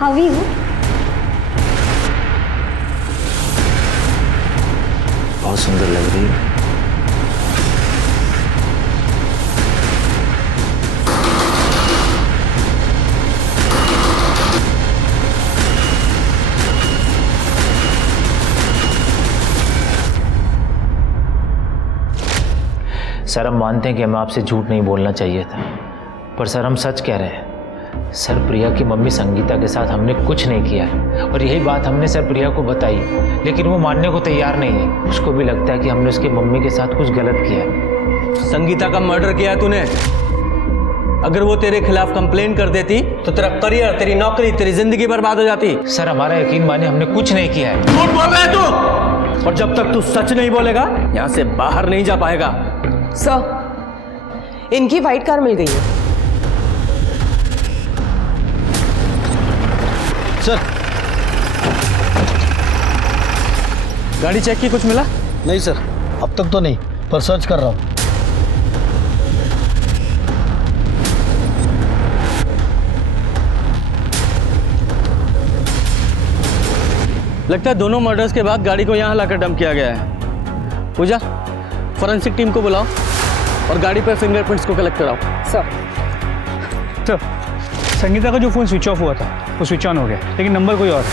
हावी हूँ। बहुत सुंदर लग रही है। सर, हम मानते हैं कि हमें आपसे झूठ नहीं बोलना चाहिए था, पर सर हम सच कह रहे हैं। सर, प्रिया की मम्मी संगीता के साथ हमने कुछ नहीं किया है और यही बात हमने सर प्रिया को बताई, लेकिन वो मानने को तैयार नहीं है। उसको भी लगता है कि हमने उसकी मम्मी के साथ कुछ गलत किया है। संगीता का मर्डर किया है तूने। अगर वो तेरे खिलाफ कंप्लेन कर देती तो तेरा करियर, तेरी नौकरी, तेरी जिंदगी बर्बाद हो जाती। सर, हमारा यकीन माने, हमने कुछ नहीं किया है। झूठ बोल रहा है तू, और जब तक तू सच नहीं बोलेगा यहाँ से बाहर नहीं जा पाएगा। सर, इनकी वाइट कार मिल गई है। सर, गाड़ी चेक की, कुछ मिला? नहीं सर, अब तक तो नहीं, पर सर्च कर रहा हूँ। लगता है दोनों मर्डर्स के बाद गाड़ी को यहाँ लाकर डंप किया गया है। पूजा, फॉरेंसिक टीम को बुलाओ और गाड़ी पर फिंगरप्रिंट्स को कलेक्ट कराओ। सर, संगीता का जो फ़ोन स्विच ऑफ हुआ था वो स्विच ऑन हो गया, लेकिन नंबर कोई और है।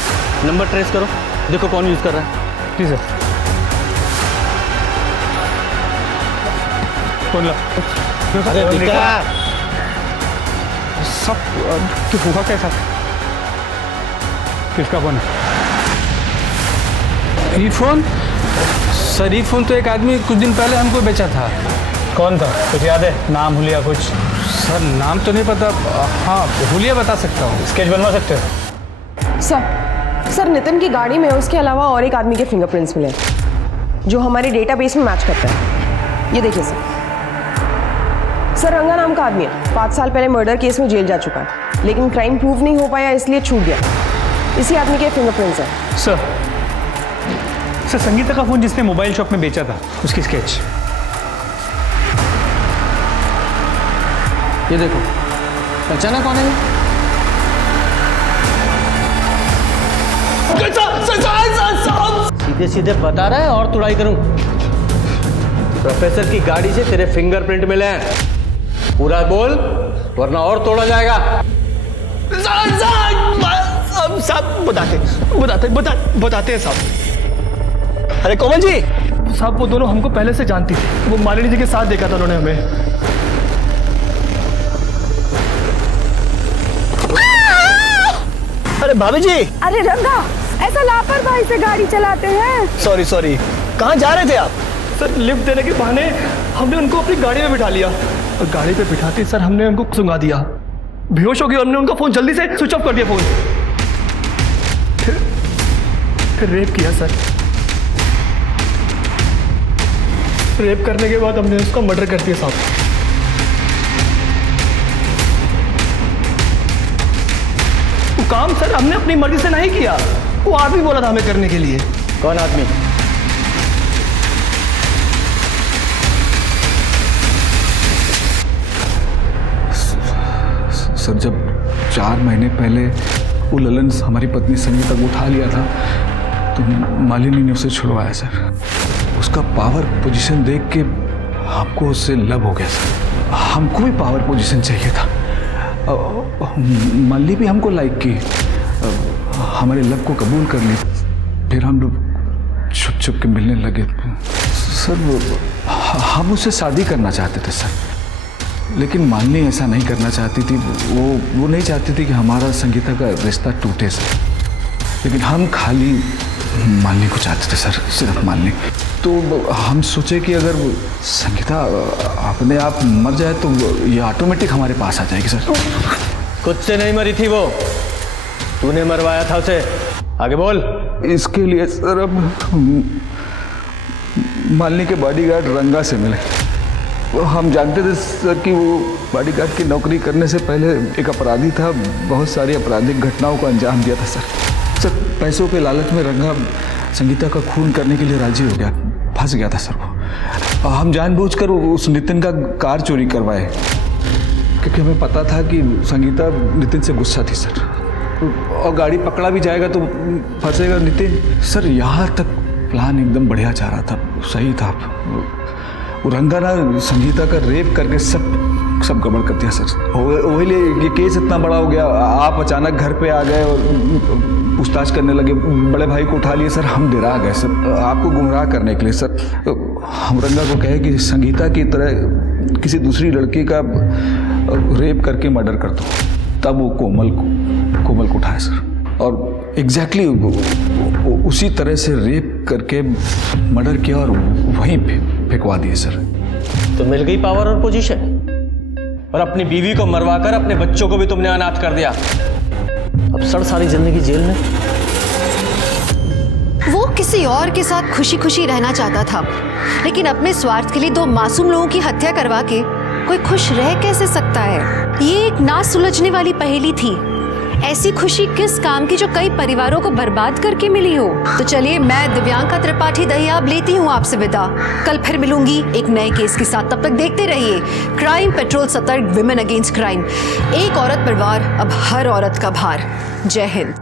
नंबर ट्रेस करो, देखो कौन यूज़ कर रहा है। जी सर। फोन लो। सब क्यों हुआ कैसा? किसका फोन है? ये फोन? सर ये फोन तो एक आदमी कुछ दिन पहले हमको बेचा था। कौन था, कुछ याद है? नाम हुलिया कुछ? सर नाम तो नहीं पता। हाँ हुलिया बता सकता हूँ। स्केच बनवा सकते हो? सर नितिन की गाड़ी में उसके अलावा और एक आदमी के फिंगरप्रिंट्स मिले जो हमारे डेटाबेस में मैच करते हैं। ये देखिए सर, रंगा नाम का आदमी है, 5 साल पहले मर्डर केस में जेल जा चुका है, लेकिन क्राइम प्रूव नहीं हो पाया इसलिए छूट गया। इसी आदमी के फिंगरप्रिंट्स हैं। सर संगीता का फोन जिसने मोबाइल शॉप में बेचा था, उसकी स्केच। ये देखो, पहचाना कौन है? सीधे सीधे बता रहा है और तुड़ाई करूं? प्रोफेसर की गाड़ी से तेरे फिंगरप्रिंट मिले हैं, पूरा बोल वरना और तोड़ा जाएगा। साहब बताते हैं साहब। अरे कोमल जी साहब, वो दोनों हमको पहले से जानती थी। वो मालिनी जी के साथ देखा था उन्होंने हमें। अरे भाभी जी। अरे रंगा, ऐसा लापरवाही से गाड़ी चलाते हैं? सॉरी, कहाँ जा रहे थे आप? सर लिफ्ट देने के बहाने हमने उनको अपनी गाड़ी में बिठा लिया और गाड़ी पे बिठाते सर हमने उनको सुंगा दिया, बेहोश हो गए। हमने उनका फोन जल्दी से स्विच ऑफ कर दिया फोन। फिर रेप किया सर। रेप करने के बाद हमने उसका मर्डर कर दिया साहब। वो काम सर हमने अपनी मर्जी से नहीं किया, वो आदमी बोला था हमें करने के लिए। कौन आदमी? सर जब 4 महीने पहले वो ललन हमारी पत्नी संगीता को उठा लिया था तो मालिनी ने उसे छुड़वाया सर। उसका पावर पोजीशन देख के हमको उससे लव हो गया सर। हमको भी पावर पोजीशन चाहिए था। मालिनी भी हमको लाइक की, हमारे लव को कबूल कर ली। फिर हम लोग छुप छुप के मिलने लगे सर। हम उससे शादी करना चाहते थे सर, लेकिन मालिनी ऐसा नहीं करना चाहती थी। वो नहीं चाहती थी कि हमारा संगीता का रिश्ता टूटे सर। लेकिन हम खाली मालिनी को चाहते थे सर, सिर्फ मालिनी। तो हम सोचे कि अगर संगीता अपने आप मर जाए तो ये ऑटोमेटिक हमारे पास आ जाएगी सर। खुद से नहीं मरी थी वो, तूने मरवाया था उसे। आगे बोल। इसके लिए सर अब मालिनी के बॉडीगार्ड रंगा से मिले। हम जानते थे सर कि वो बॉडीगार्ड की नौकरी करने से पहले एक अपराधी था, बहुत सारी आपराधिक घटनाओं को अंजाम दिया था सर। पैसों के लालच में रंगा संगीता का खून करने के लिए राजी हो गया, फंस गया था सर वो। हम जानबूझकर उस नितिन का कार चोरी करवाए, क्योंकि हमें पता था कि संगीता नितिन से गुस्सा थी सर, और गाड़ी पकड़ा भी जाएगा तो फंसेगा नितिन सर। यहाँ तक प्लान एकदम बढ़िया जा रहा था, सही था। वो रंगा ना संगीता का रेप करके सब गड़बड़ कर दिया सर। वही लिए ये केस इतना बड़ा हो गया। आप अचानक घर पे आ गए और पूछताछ करने लगे, बड़े भाई को उठा लिए सर। हम डरा गए सर, आपको गुमराह करने के लिए सर। हम रंगा को कहे कि संगीता की तरह किसी दूसरी लड़की का रेप करके मर्डर कर दो, तब वो कोमल को उठाया सर। और एग्जैक्टली उसी तरह से रेप करके मर्डर किया और वहीं फेंकवा दिए सर। तो मिल गई पावर और पोजीशन, और अपनी बीवी को मरवाकर अपने बच्चों को भी तुमने अनाथ कर दिया। अब सड़ सारी जिंदगी जेल में। वो किसी और के साथ खुशी खुशी रहना चाहता था, लेकिन अपने स्वार्थ के लिए 2 मासूम लोगों की हत्या करवा के कोई खुश रह कैसे सकता है? ये एक ना सुलझने वाली पहेली थी। ऐसी खुशी किस काम की जो कई परिवारों को बर्बाद करके मिली हो? तो चलिए, मैं दिव्यांका त्रिपाठी दहिया अब लेती हूँ आपसे विदा। कल फिर मिलूंगी एक नए केस के साथ। तब तक देखते रहिए क्राइम पेट्रोल सतर्क, विमेन अगेंस्ट क्राइम। एक औरत पर वार, अब हर औरत का भार। जय हिंद।